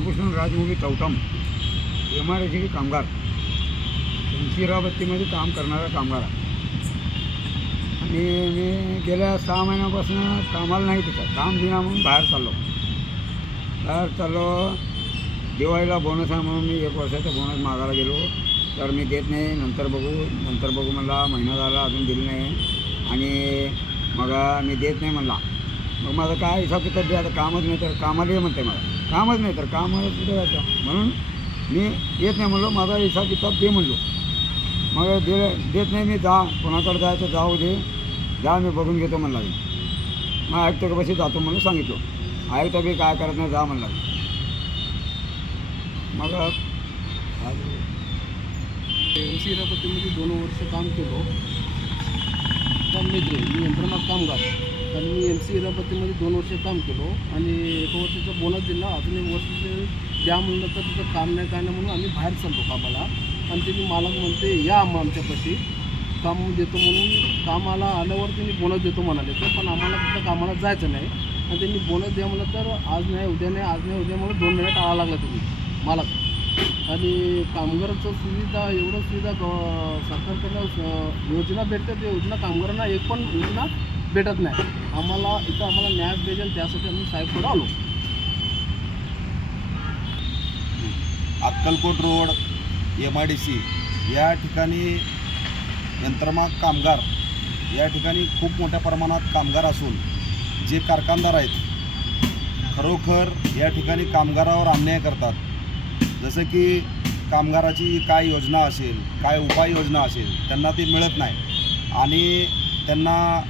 Balkrishna राजमुगी Chautham MIDC कामगार शिराबत्तीमध्ये काम करणारा कामगार आहे. आणि मी गेल्या 6 महिन्यापासून कामाला नाही तिथं काम दिना म्हणून बाहेर चाललो. दिवाळीला बोनस आहे म्हणून मी 1 वर्षाचा बोनस मागायला गेलो तर मी देत नाही, नंतर बघू म्हणला. महिना झाला अजून दिली नाही आणि मग मी देत नाही म्हणला. मग माझं काय हिसाब किताब दे, आता कामच नाही तर कामाला ये म्हणते मला, कामच नाही तर कामाला कुठे जायचं म्हणून मी येत नाही म्हणलो. माझा हिसाब किताब दे म्हणलो. मग देत नाही मी. जा कोणाकडे जायचं जाऊ दे, जा मी बघून घेतो म्हणला. मी मग आयुक्त कशी जातो म्हणून सांगितलं. आयुक्त बी काय करत नाही, जा म्हणला. मग शिरापत्तीमध्ये 2 वर्ष काम केलो. मित्र मी यंत्रमाग कामगार आणि मी MC हिरापत्तीमध्ये 2 वर्ष काम केलो आणि 1 वर्षाचा बोनस दिला. अजून 1 वर्ष द्या म्हणलं तर तिथं काम नाही काय नाही म्हणून आम्ही बाहेर चाललो कामाला. आणि त्यांनी मालक म्हणते या आमच्यापाशी काम देतो म्हणून. कामाला आल्यावर त्यांनी बोनस देतो म्हणाले तर पण आम्हाला तिथं कामाला जायचं नाही. आणि त्यांनी बोनस द्या म्हणलं तर आज नाही उद्या नाही, आज नाही उद्या म्हणून 2 महिने टाळा लागला तुम्ही मालक. आणि कामगाराचं सुविधा एवढं सुविधा सरकारकडनं योजना भेटतात, योजना कामगारांना एक पण योजना भेटत नाही. आम्हाला न्याय भेटेल त्यासाठी आम्ही साहेबकडे आलो. अक्कलकोट रोड MIDC या ठिकाणी यंत्रमाग कामगार या ठिकाणी खूप मोठ्या प्रमाणात कामगार असून जे कारखानदार आहेत खरोखर या ठिकाणी कामगारावर अन्याय करतात. जसं की कामगाराची काय योजना असेल, काय उपाययोजना असेल त्यांना ती मिळत नाही आणि त्यांना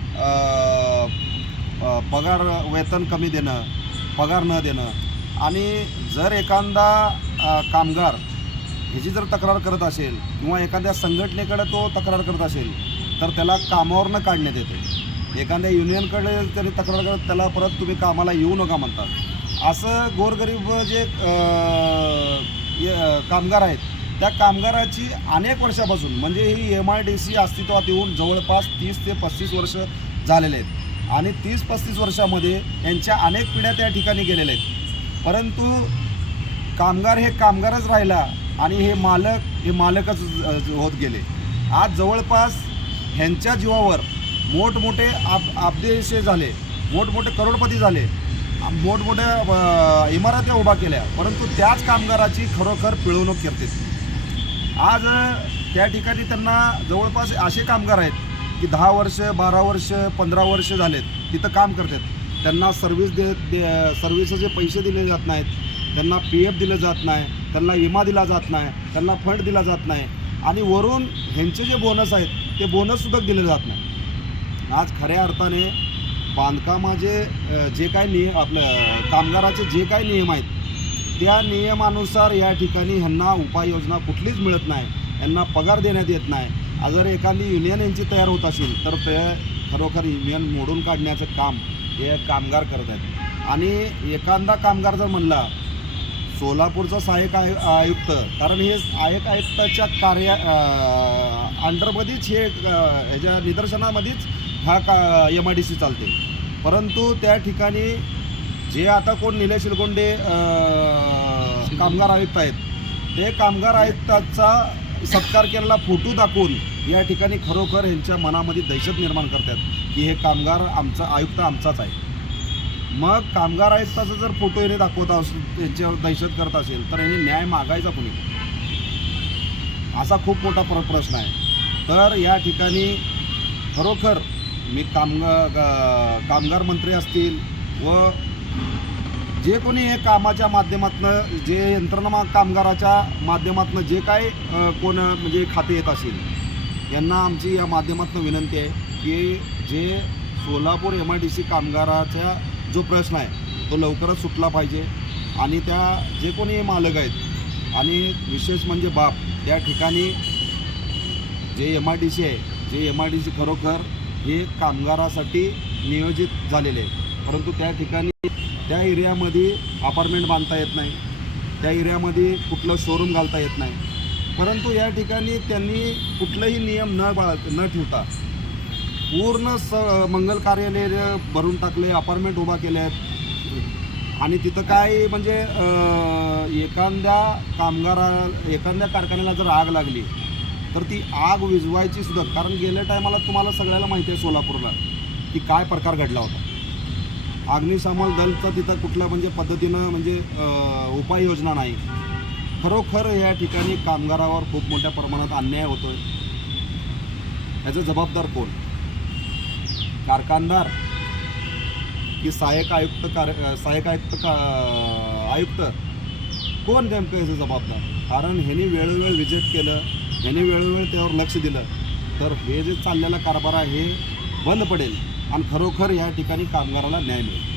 पगार वेतन कमी देणं, पगार न देणं. आणि जर एखादा कामगार ह्याची जर तक्रार करत असेल किंवा एखाद्या संघटनेकडे तो तक्रार करत असेल तर त्याला कामावरनं काढण्यात येते. एखाद्या युनियनकडे तरी तक्रार करत त्याला परत तुम्ही कामाला येऊ नका म्हणतात. असं गोरगरीब जे कामगार आहेत त्या कामगाराची अनेक वर्षापासून म्हणजे ही MIDC अस्तित्वात येऊन जवळपास 30 ते 35 वर्ष झालेले आहेत. आणि 30-35 वर्षामध्ये यांच्या अनेक पिढ्या त्या ठिकाणी गेलेल्या आहेत. परंतु कामगार हे कामगारच राहिला आणि हे मालकच होत गेले. आज जवळपास ह्यांच्या जीवावर मोठमोठे अब्देशे झाले, मोठमोठे करोडपती झाले, मोठमोठ्या इमारती उभा केल्या, परंतु त्याच कामगाराची खरोखर पिळवणूक करते. आज त्या ठिकाणी त्यांना जवळपास असे कामगार आहेत की 10 वर्ष 12 वर्ष 15 वर्ष झालेत तिथं काम करतात. त्यांना सर्व्हिसचे पैसे दिले जात नाहीत, त्यांना PF दिलं जात नाही, त्यांना विमा दिला जात नाही, त्यांना फंड दिला जात नाही आणि वरून ह्यांचे जे बोनस आहेत ते बोनससुद्धा दिले जात नाही. आज खऱ्या अर्थाने बांधकामाचे जे काय नियम आपलं कामगाराचे जे काही नियम आहेत त्या नियमानुसार या ठिकाणी ह्यांना उपाययोजना कुठलीच मिळत नाही, यांना पगार देण्यात येत नाही. जर एखादी युनियन यांची तयार होत असेल तर ते खरोखर युनियन मोडून काढण्याचं काम हे कामगार करत आहेत. आणि एखादा कामगार जर म्हणला सोलापूरचा सहाय्यक आयुक्त, कारण हे सहाय्यक आयुक्ताच्या अंडरमध्येच हे ह्याच्या निदर्शनामध्येच हा MIDC चालते. परंतु त्या ठिकाणी जे आता कोण निलेश शिलगोंडे कामगार आयुक्त आहेत ते कामगार आयुक्ताचा सत्कार केलेला फोटो दाखवून या ठिकाणी खरोखर यांच्या मनामध्ये दहशत निर्माण करतात की हे कामगार आयुक्त आमचाच आहे. मग कामगार आयुक्ताचा जर फोटो याने दाखवत असेल, त्यांच्यावर दहशत करत असेल तर यांनी न्याय मागायचा कोणी, असा खूप मोठा प्रश्न आहे. तर या ठिकाणी खरोखर मी कामगार मंत्री असतील व जे कोणी हे कामाच्या माध्यमातून जे यंत्रणा कामगाराच्या माध्यमातून जे काय कोण म्हणजे खाते येत असेल यांना आमची या माध्यमातून विनंती आहे की जे सोलापूर MIDC कामगाराचा जो प्रश्न आहे तो लवकरच सुटला पाहिजे. आणि त्या जे कोणी मालक आहेत आणि विशेष म्हणजे बाप त्या ठिकाणी जे MIDC आहे, जे MIDC खरोखर हे कामगारासाठी नियोजित झालेले आहे. परंतु त्या ठिकाणी त्या एरियामध्ये अपार्टमेंट बांधता येत नाही, त्या एरियामध्ये कुठलं शोरूम घालता येत नाही. परंतु या ठिकाणी त्यांनी कुठलंही नियम न ठेवता पूर्ण मंगल कार्यालय भरून टाकले, अपार्टमेंट उभा केले आहेत. आणि तिथं काय म्हणजे एखाद्या कारखान्याला जर आग लागली तर ती आग विझवायची सुद्धा, कारण गेल्या टायमाला तुम्हाला सगळ्याला माहिती आहे सोलापूरला की काय प्रकार घडला होता. अग्निशमन दलचा तिथं कुठल्या म्हणजे पद्धतीनं म्हणजे उपाययोजना नाही. खरोखर या ठिकाणी कामगारावर खूप मोठ्या प्रमाणात अन्याय होतोय. याचं जबाबदार कोण? कारखानदार की सहाय्यक आयुक्त कोण नेमकं याचं जबाबदार? कारण ह्यांनी वेळोवेळ विजिट केलं, ह्यांनी वेळोवेळ त्यावर लक्ष दिलं तर हे जे चाललेला कारभार आहे हे बंद पडेल आणि खरोखर या ठिकाणी कामगाराला न्याय मिळेल.